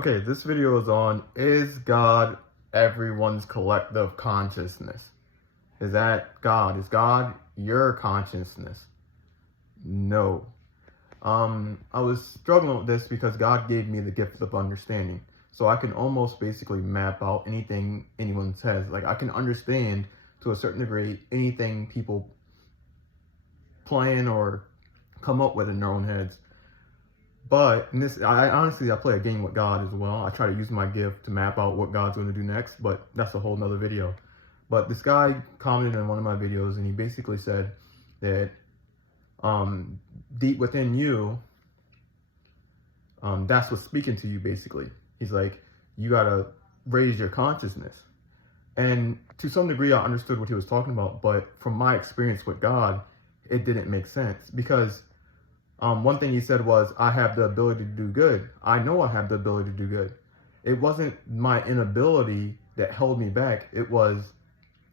Okay, this video is on, is God everyone's collective consciousness? Is that God? Is God your consciousness? No. I was struggling with this because God gave me the gift of understanding. So I can almost basically map out anything anyone says. Like, I can understand to a certain degree anything people plan or come up with in their own heads. But in this, I play a game with God as well. I try to use my gift to map out what God's going to do next, but that's a whole nother video. But this guy commented in one of my videos, and he basically said that deep within you, that's what's speaking to you, basically. He's like, you got to raise your consciousness. And to some degree, I understood what he was talking about, but from my experience with God, it didn't make sense because one thing he said was, I have the ability to do good. I know I have the ability to do good. It wasn't my inability that held me back. It was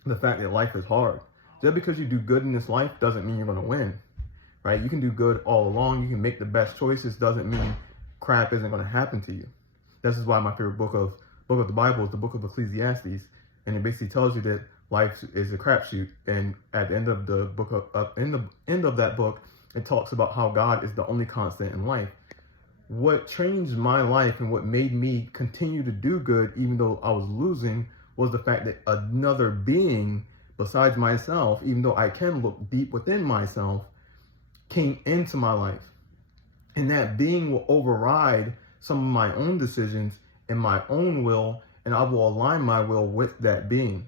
the fact that life is hard. Just because you do good in this life doesn't mean you're going to win, right? You can do good all along. You can make the best choices. Doesn't mean crap isn't going to happen to you. This is why my favorite book of the Bible is the book of Ecclesiastes. And it basically tells you that life is a crapshoot. And at the end of the book, end of that book, it talks about how God is the only constant in life. What changed my life and what made me continue to do good, even though I was losing, was the fact that another being besides myself, even though I can look deep within myself, came into my life. And that being will override some of my own decisions and my own will, and I will align my will with that being.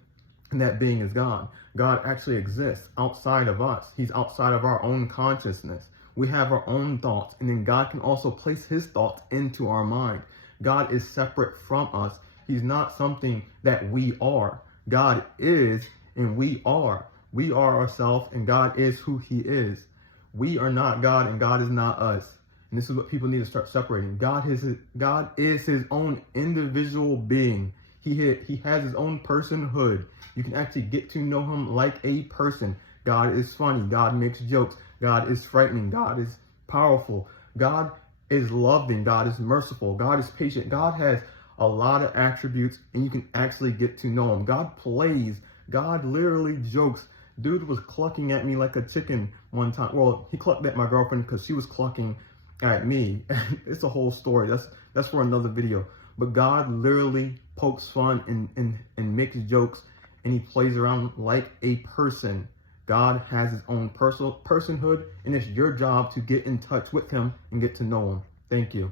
And that being is God. God actually exists outside of us. He's outside of our own consciousness. We have our own thoughts, and then God can also place his thoughts into our mind. God is separate from us. He's not something that we are. God is, and we are. We are ourselves, and God is who he is. We are not God, and God is not us. And this is what people need to start separating. God is his own individual being. He has his own personhood. You can actually get to know him like a person. God is funny. God makes jokes. God is frightening. God is powerful. God is loving. God is merciful. God is patient. God has a lot of attributes, and you can actually get to know him. God plays. God literally jokes. Dude was clucking at me like a chicken one time. Well, he clucked at my girlfriend because she was clucking at me. It's a whole story. That's for another video. But God literally pokes fun and makes jokes, and he plays around like a person. God has his own personhood, and it's your job to get in touch with him and get to know him. Thank you.